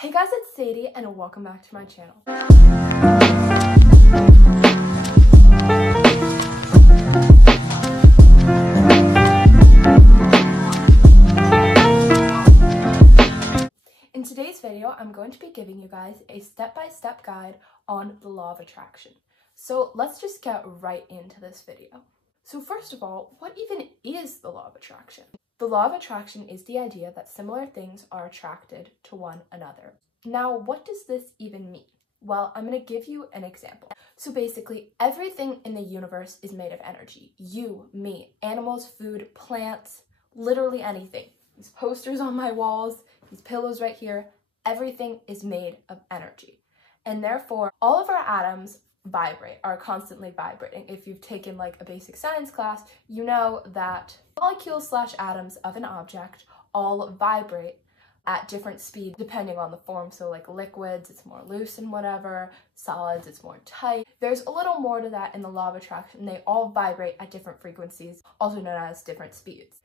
Hey guys, it's Sadie and welcome back to my channel. In today's video, I'm going to be giving you guys a step-by-step guide on the law of attraction. So let's just get right into this video. So first of all, what even is the law of attraction? The law of attraction is the idea that similar things are attracted to one another. Now, what does this even mean? Well, I'm going to give you an example. So basically, everything in the universe is made of energy. You, me, animals, food, plants, literally anything. These posters on my walls, these pillows right here, everything is made of energy. And therefore, all of our atoms are constantly vibrating. If you've taken like a basic science class, you know that molecules / atoms of an object all vibrate at different speeds depending on the form. So like liquids, it's more loose and whatever, solids, it's more tight. There's a little more to that in the law of attraction. They all vibrate at different frequencies, also known as different speeds.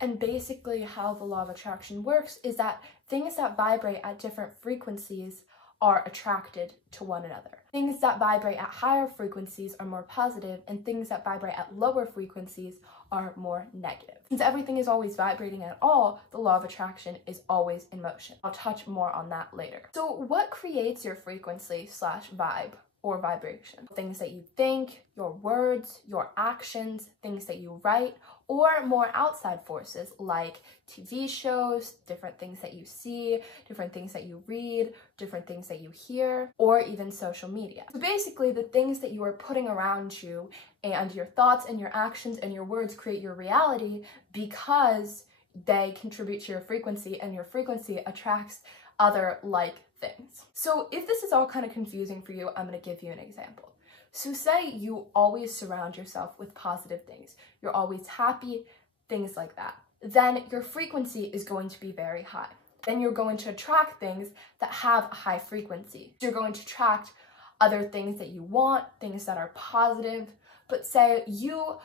And basically how the law of attraction works is that things that vibrate at different frequencies are attracted to one another. Things that vibrate at higher frequencies are more positive, and things that vibrate at lower frequencies are more negative. Since everything is always vibrating at all, the law of attraction is always in motion. I'll touch more on that later. So what creates your frequency / vibe or vibration? Things that you think, your words, your actions, things that you write, or more outside forces like TV shows, different things that you see, different things that you read, different things that you hear, or even social media. So basically, the things that you are putting around you and your thoughts and your actions and your words create your reality because they contribute to your frequency, and your frequency attracts other like things. So if this is all kind of confusing for you, I'm going to give you an example. So say you always surround yourself with positive things. You're always happy, things like that. Then your frequency is going to be very high. Then you're going to attract things that have a high frequency. You're going to attract other things that you want, things that are positive. But say you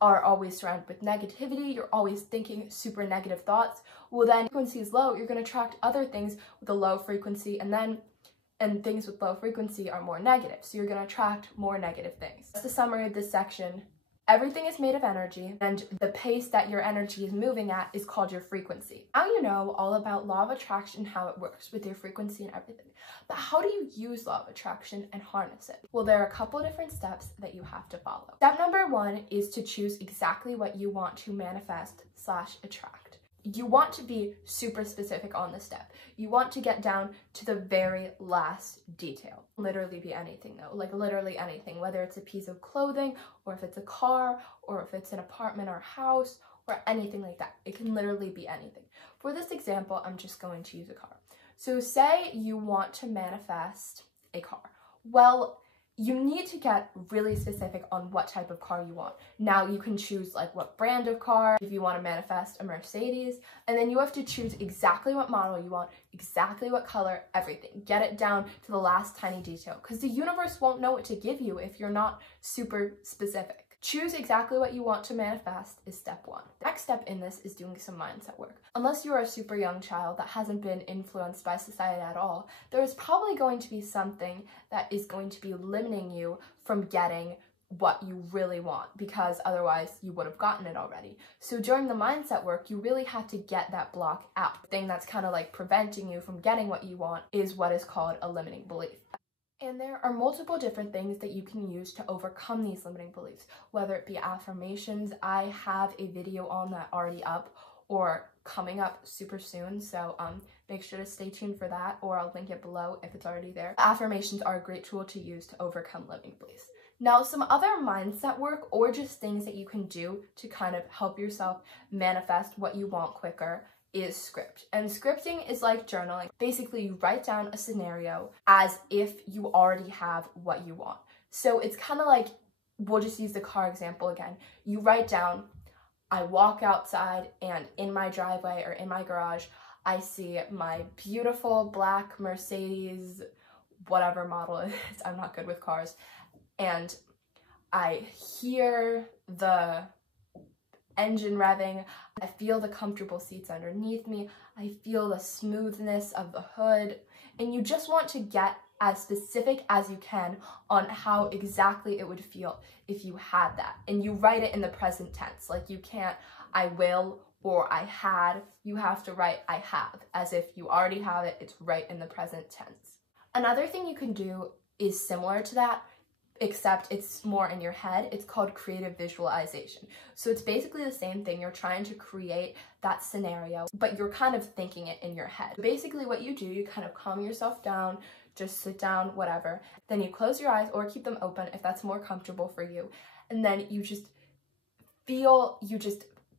are always surrounded with negativity, you're always thinking super negative thoughts, well then frequency is low, you're going to attract other things with a low frequency, and things with low frequency are more negative, so you're going to attract more negative things. That's the summary of this section. Everything is made of energy, and the pace that your energy is moving at is called your frequency. Now you know all about law of attraction, how it works with your frequency and everything. But how do you use law of attraction and harness it? Well, there are a couple different steps that you have to follow. Step number 1 is to choose exactly what you want to manifest / attract. You want to be super specific on this step. You want to get down to the very last detail. Literally be anything though, like literally anything, whether it's a piece of clothing or if it's a car or if it's an apartment or house or anything like that. It can literally be anything. For this example, I'm just going to use a car. So say you want to manifest a car. Well, you need to get really specific on what type of car you want. Now you can choose like what brand of car, if you want to manifest a Mercedes, and then you have to choose exactly what model you want, exactly what color, everything. Get it down to the last tiny detail, because the universe won't know what to give you if you're not super specific. Choose exactly what you want to manifest is step 1. The next step in this is doing some mindset work. Unless you are a super young child that hasn't been influenced by society at all, there is probably going to be something that is going to be limiting you from getting what you really want, because otherwise you would have gotten it already. So during the mindset work, you really have to get that block out. The thing that's kind of like preventing you from getting what you want is what is called a limiting belief. And there are multiple different things that you can use to overcome these limiting beliefs, whether it be affirmations. I have a video on that already up or coming up super soon, so make sure to stay tuned for that, or I'll link it below if it's already there. Affirmations are a great tool to use to overcome limiting beliefs. Now, some other mindset work or just things that you can do to kind of help yourself manifest what you want quicker is script. And scripting is like journaling. Basically, you write down a scenario as if you already have what you want. So it's kind of like, we'll just use the car example again. You write down, I walk outside and in my driveway or in my garage, I see my beautiful black Mercedes, whatever model it is, I'm not good with cars, and I hear the engine revving, I feel the comfortable seats underneath me, I feel the smoothness of the hood, and you just want to get as specific as you can on how exactly it would feel if you had that. And you write it in the present tense. Like, you can't I will or I had. You have to write I have, as if you already have it. It's right in the present tense. Another thing you can do is similar to that, except it's more in your head. It's called creative visualization. So it's basically the same thing. You're trying to create that scenario, but you're kind of thinking it in your head. Basically what you do, you kind of calm yourself down, just sit down, whatever. Then you close your eyes or keep them open if that's more comfortable for you. And then you just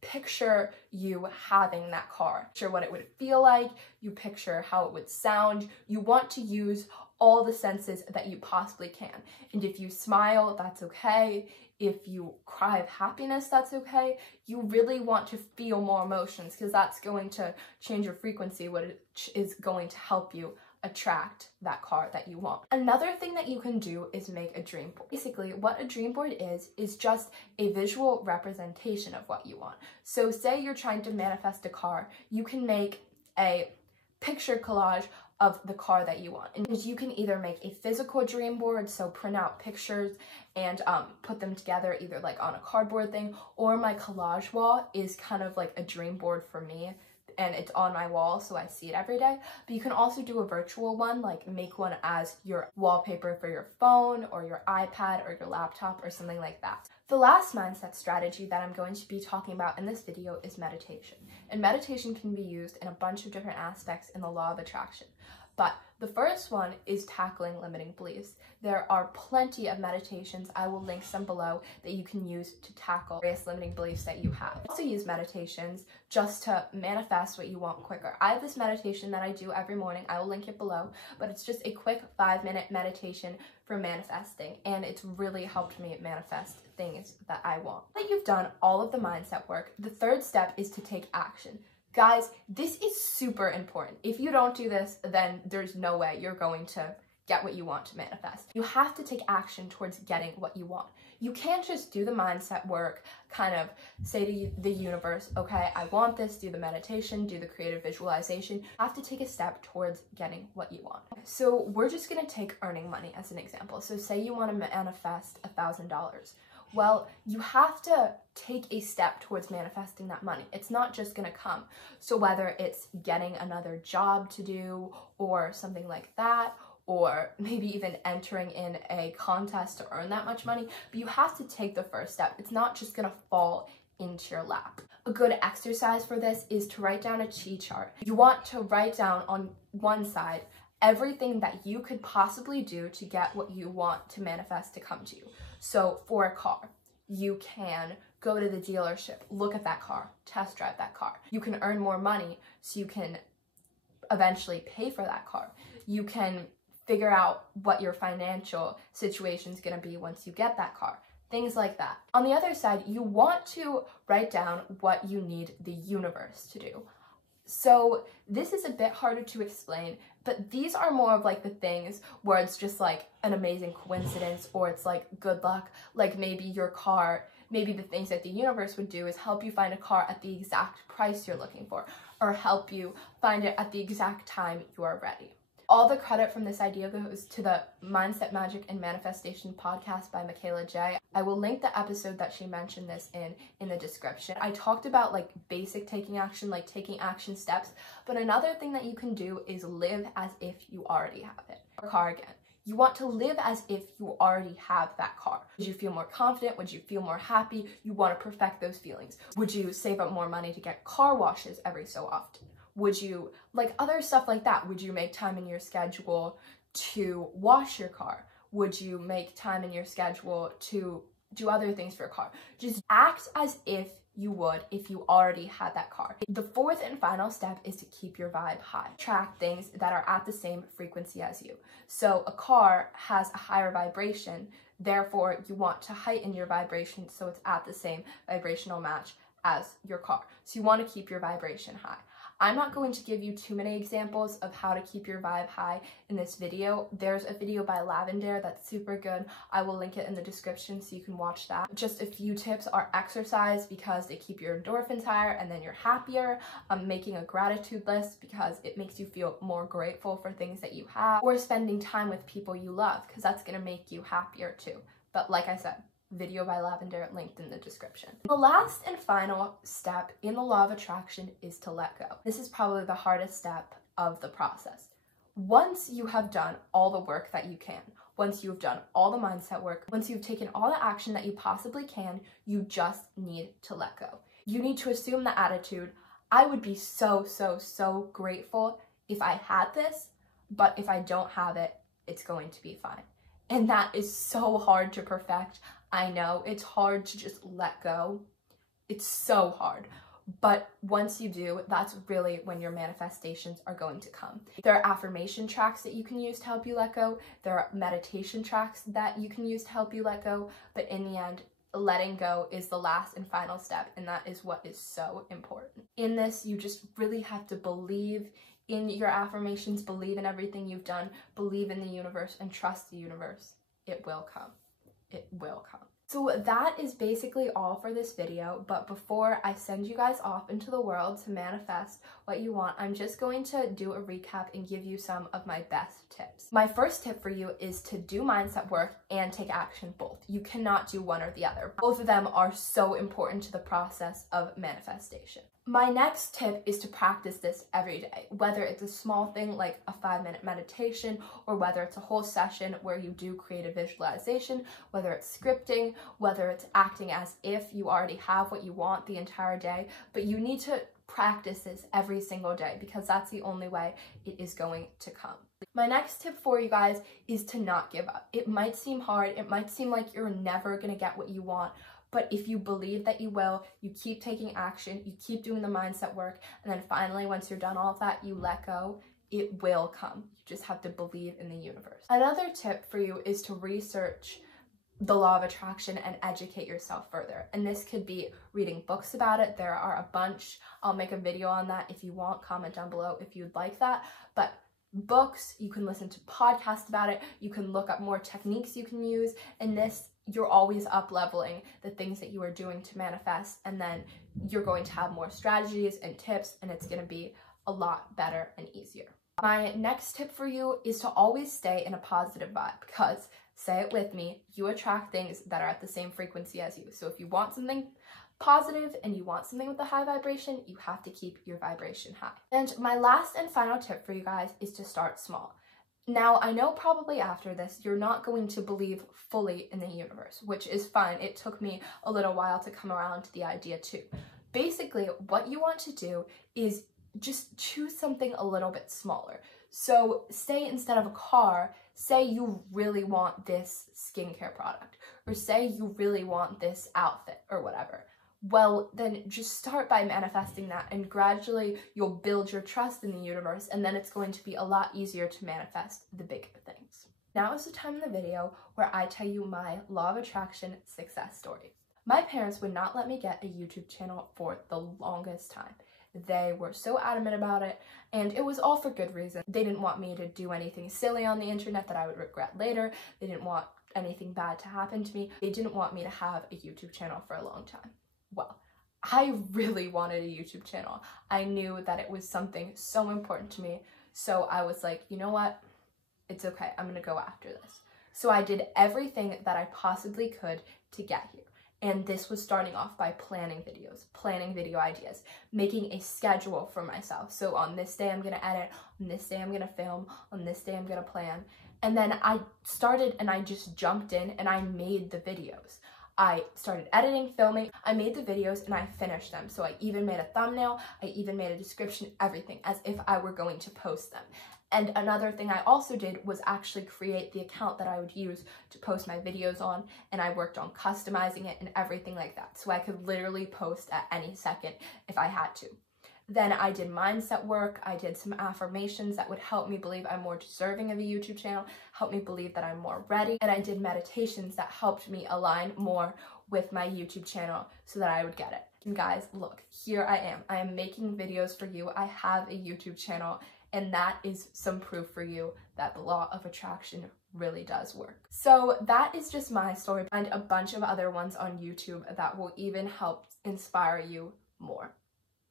picture you having that car. Picture what it would feel like. You picture how it would sound. You want to use all the senses that you possibly can. And if you smile, that's okay. If you cry of happiness, that's okay. You really want to feel more emotions, because that's going to change your frequency, which is going to help you attract that car that you want. Another thing that you can do is make a dream board. Basically, what a dream board is just a visual representation of what you want. So say you're trying to manifest a car, you can make a picture collage of the car that you want. And you can either make a physical dream board, so print out pictures and put them together either like on a cardboard thing, or my collage wall is kind of like a dream board for me, and it's on my wall so I see it every day. But you can also do a virtual one, like make one as your wallpaper for your phone or your iPad or your laptop or something like that. The last mindset strategy that I'm going to be talking about in this video is meditation. And meditation can be used in a bunch of different aspects in the law of attraction. But the first one is tackling limiting beliefs. There are plenty of meditations, I will link some below, that you can use to tackle various limiting beliefs that you have. I also use meditations just to manifest what you want quicker. I have this meditation that I do every morning, I will link it below, but it's just a quick 5-minute meditation for manifesting, and it's really helped me manifest things that I want. Now that you've done all of the mindset work, the third step is to take action. Guys, this is super important. If you don't do this, then there's no way you're going to get what you want to manifest. You have to take action towards getting what you want. You can't just do the mindset work, kind of say to the universe, okay, I want this, do the meditation, do the creative visualization. You have to take a step towards getting what you want. So we're just gonna take earning money as an example. So say you wanna manifest $1,000. Well, you have to take a step towards manifesting that money. It's not just gonna come. So whether it's getting another job to do or something like that, or maybe even entering in a contest to earn that much money, but you have to take the first step. It's not just gonna fall into your lap. A good exercise for this is to write down a chi chart. You want to write down on one side everything that you could possibly do to get what you want to manifest to come to you. So for a car, you can go to the dealership, look at that car, test drive that car. You can earn more money so you can eventually pay for that car. You can figure out what your financial situation is going to be once you get that car. Things like that. On the other side, you want to write down what you need the universe to do. So this is a bit harder to explain, but these are more of like the things where it's just like an amazing coincidence, or it's like good luck. Like maybe your car, maybe the things that the universe would do is help you find a car at the exact price you're looking for, or help you find it at the exact time you are ready. All the credit from this idea goes to the Mindset, Magic, and Manifestation podcast by Michaela J. I will link the episode that she mentioned this in the description. I talked about like basic taking action, like taking action steps, but another thing that you can do is live as if you already have it. Car again. You want to live as if you already have that car. Would you feel more confident? Would you feel more happy? You want to perfect those feelings. Would you save up more money to get car washes every so often? Would you, like other stuff like that, would you make time in your schedule to wash your car? Would you make time in your schedule to do other things for your car? Just act as if you would if you already had that car. The fourth and final step is to keep your vibe high. Attract things that are at the same frequency as you. So a car has a higher vibration, therefore you want to heighten your vibration so it's at the same vibrational match as your car. So you want to keep your vibration high. I'm not going to give you too many examples of how to keep your vibe high in this video. There's a video by Lavender that's super good. I will link it in the description so you can watch that. Just a few tips are exercise because they keep your endorphins higher and then you're happier. Making a gratitude list because it makes you feel more grateful for things that you have, or spending time with people you love because that's going to make you happier too. But like I said, video by Lavender linked in the description. The last and final step in the law of attraction is to let go. This is probably the hardest step of the process. Once you have done all the work that you can, once you've done all the mindset work, once you've taken all the action that you possibly can, you just need to let go. You need to assume the attitude, I would be so grateful if I had this, but if I don't have it, it's going to be fine. And that is so hard to perfect. I know it's hard to just let go. It's so hard. But once you do, that's really when your manifestations are going to come. There are affirmation tracks that you can use to help you let go. There are meditation tracks that you can use to help you let go. But in the end, letting go is the last and final step, and that is what is so important. In this, you just really have to believe in your affirmations, believe in everything you've done, believe in the universe, and trust the universe. It will come. It will come. So that is basically all for this video, but before I send you guys off into the world to manifest what you want, I'm just going to do a recap and give you some of my best tips. My first tip for you is to do mindset work and take action both. You cannot do one or the other. Both of them are so important to the process of manifestation. My next tip is to practice this every day, whether it's a small thing like a 5-minute meditation, or whether it's a whole session where you do creative visualization, whether it's scripting, whether it's acting as if you already have what you want the entire day, but you need to practice this every single day because that's the only way it is going to come. My next tip for you guys is to not give up. It might seem hard, it might seem like you're never gonna get what you want, but if you believe that you will, you keep taking action, you keep doing the mindset work, and then finally, once you're done all of that, you let go, it will come. You just have to believe in the universe. Another tip for you is to research the law of attraction and educate yourself further. And this could be reading books about it. There are a bunch. I'll make a video on that if you want. Comment down below if you'd like that. But books, you can listen to podcasts about it. You can look up more techniques you can use. And this, you're always up-leveling the things that you are doing to manifest, and then you're going to have more strategies and tips, and it's going to be a lot better and easier. My next tip for you is to always stay in a positive vibe, because, say it with me, you attract things that are at the same frequency as you. So if you want something positive and you want something with a high vibration, you have to keep your vibration high. And my last and final tip for you guys is to start small. Now, I know probably after this, you're not going to believe fully in the universe, which is fine. It took me a little while to come around to the idea too. Basically, what you want to do is just choose something a little bit smaller. So say instead of a car, say you really want this skincare product, or say you really want this outfit or whatever. Well, then just start by manifesting that, and gradually you'll build your trust in the universe, and then it's going to be a lot easier to manifest the bigger things. Now is the time in the video where I tell you my law of attraction success story. My parents would not let me get a YouTube channel for the longest time. They were so adamant about it, and it was all for good reason. They didn't want me to do anything silly on the internet that I would regret later. They didn't want anything bad to happen to me. They didn't want me to have a YouTube channel for a long time. Well, I really wanted a YouTube channel. I knew that it was something so important to me, so I was like, you know what? It's okay, I'm gonna go after this. So I did everything that I possibly could to get here. And this was starting off by planning videos, planning video ideas, making a schedule for myself. So on this day I'm gonna edit, on this day I'm gonna film, on this day I'm gonna plan. And then I started and I just jumped in and I made the videos. I started editing, filming, I made the videos, and I finished them. So I even made a thumbnail, I even made a description, everything, as if I were going to post them. And another thing I also did was actually create the account that I would use to post my videos on, and I worked on customizing it and everything like that. So I could literally post at any second if I had to. Then I did mindset work, I did some affirmations that would help me believe I'm more deserving of a YouTube channel, help me believe that I'm more ready, and I did meditations that helped me align more with my YouTube channel so that I would get it. And guys, look, here I am. I am making videos for you. I have a YouTube channel, and that is some proof for you that the law of attraction really does work. So that is just my story, and a bunch of other ones on YouTube that will even help inspire you more.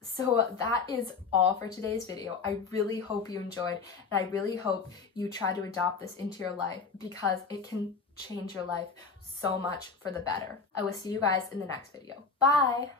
So that is all for today's video. I really hope you enjoyed, and I really hope you try to adopt this into your life, because it can change your life so much for the better. I will see you guys in the next video. Bye!